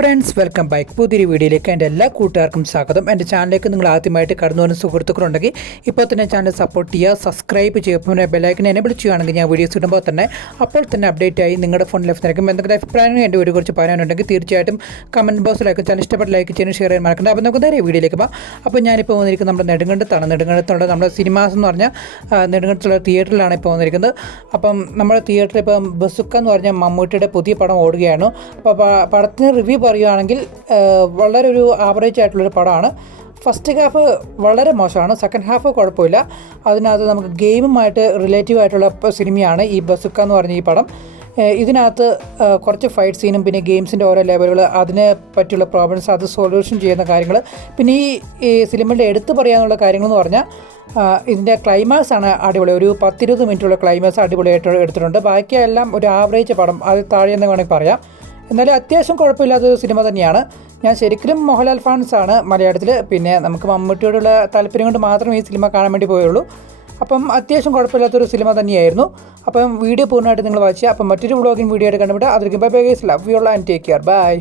Friends welcome back. പുതിയൊരു വീഡിയോയിലേക്ക് എൻ്റെ എല്ലാ കൂട്ടുകാർക്കും സ്വാഗതം. എൻ്റെ ചാനലിലേക്ക് നിങ്ങൾ ആദ്യമായിട്ട് കടന്നു വരുന്ന സുഹൃത്തുക്കളുണ്ടെങ്കിൽ ഇപ്പോൾ തന്നെ ചാനൽ സപ്പോർട്ട് ചെയ്യുക, സബ്സ്ക്രൈബ് ചെയ്യുക, പിന്നെ ബെല്ലൈക്കൻ എനേബിൾ ചെയ്യുകയാണെങ്കിൽ ഞാൻ വീഡിയോസ് ഇടുമ്പോൾ തന്നെ അപ്പോൾ തന്നെ അപ്ഡേറ്റ് ആയി നിങ്ങളുടെ ഫോണിൽ ലഭിക്കും. എന്തെങ്കിലും അഭിപ്രായങ്ങൾ എൻ്റെ വീഡിയോ കുറിച്ച് പറയാനുണ്ടെങ്കിൽ തീർച്ചയായിട്ടും കമൻറ്റ് ബോക്സിലേക്ക് ചാനൽ ഇഷ്ടപ്പെട്ട ലൈക്ക് ചെയ്യാനും ഷെയർ ചെയ്യാൻ മറക്കണ്ട. അപ്പോൾ നമുക്ക് നേരെ വീഡിയോയിലേക്ക് പോകാം. അപ്പോൾ ഞാനിപ്പോൾ വന്നിരിക്കുന്നത് നമ്മുടെ നെടുങ്കണ്ടത്താണ്. നെടുങ്കണ്ടത്തുള്ള നമ്മുടെ സിനിമാസ് എന്ന് പറഞ്ഞാൽ നെടുങ്കണ്ടത്തുള്ള തിയേറ്ററിലാണ് ഇപ്പോൾ വന്നിരിക്കുന്നത്. അപ്പം നമ്മുടെ തിയേറ്ററിൽ ഇപ്പം ബസുക്ക എന്ന് പറഞ്ഞാൽ മമ്മൂട്ടിയുടെ പുതിയ പടം ഓടുകയാണ്. അപ്പോൾ പടത്തിന് റിവ്യൂ പറയുകയാണെങ്കിൽ വളരെ ഒരു ആവറേജ് ആയിട്ടുള്ളൊരു പടമാണ്. ഫസ്റ്റ് ഹാഫ് വളരെ മോശമാണ്, സെക്കൻഡ് ഹാഫ് കുഴപ്പമില്ല. അതിനകത്ത് നമുക്ക് ഗെയിമുമായിട്ട് റിലേറ്റീവ് ആയിട്ടുള്ള സിനിമയാണ് ഈ ബസുക്ക എന്ന് പറഞ്ഞ ഈ പടം. ഇതിനകത്ത് കുറച്ച് ഫൈറ്റ് സീനും പിന്നെ ഗെയിംസിൻ്റെ ഓരോ ലെവലുകൾ, അതിനെ പറ്റിയുള്ള പ്രോബ്ലംസ്, അത് സൊല്യൂഷൻ ചെയ്യുന്ന കാര്യങ്ങൾ, പിന്നെ ഈ സിനിമയുടെ എടുത്തു പറയാനുള്ള കാര്യങ്ങളെന്ന് പറഞ്ഞാൽ ഇതിൻ്റെ ക്ലൈമാക്സ് ആണ് അടിപൊളി. ഒരു 10-20 മിനിറ്റുള്ള ക്ലൈമാക്സ് അടിപൊളിയായിട്ട് എടുത്തിട്ടുണ്ട്. ബാക്കിയെല്ലാം ഒരു ആവറേജ് പടം, അത് താഴെ എന്ന് വേണമെങ്കിൽ പറയാം. എന്നാലും അത്യാവശ്യം കുഴപ്പമില്ലാത്തൊരു സിനിമ തന്നെയാണ്. ഞാൻ ശരിക്കും മോഹൻലാൽ ഫാൻസാണ് മലയാളത്തിൽ. പിന്നെ നമുക്ക് മമ്മൂട്ടിയോടുള്ള താല്പര്യം കൊണ്ട് മാത്രം ഈ സിനിമ കാണാൻ വേണ്ടി പോയുള്ളൂ. അപ്പം അത്യാവശ്യം കുഴപ്പമില്ലാത്തൊരു സിനിമ തന്നെയായിരുന്നു. അപ്പം വീഡിയോ പൂർണ്ണമായിട്ട് നിങ്ങൾ വായിക്കുക. അപ്പം മറ്റൊരു വ്ളോഗിങ് വീഡിയോ ആയിട്ട് കണ്ടുപിടിക്കുക. അതിലേക്ക് bye bye guys, love you all and take care, by.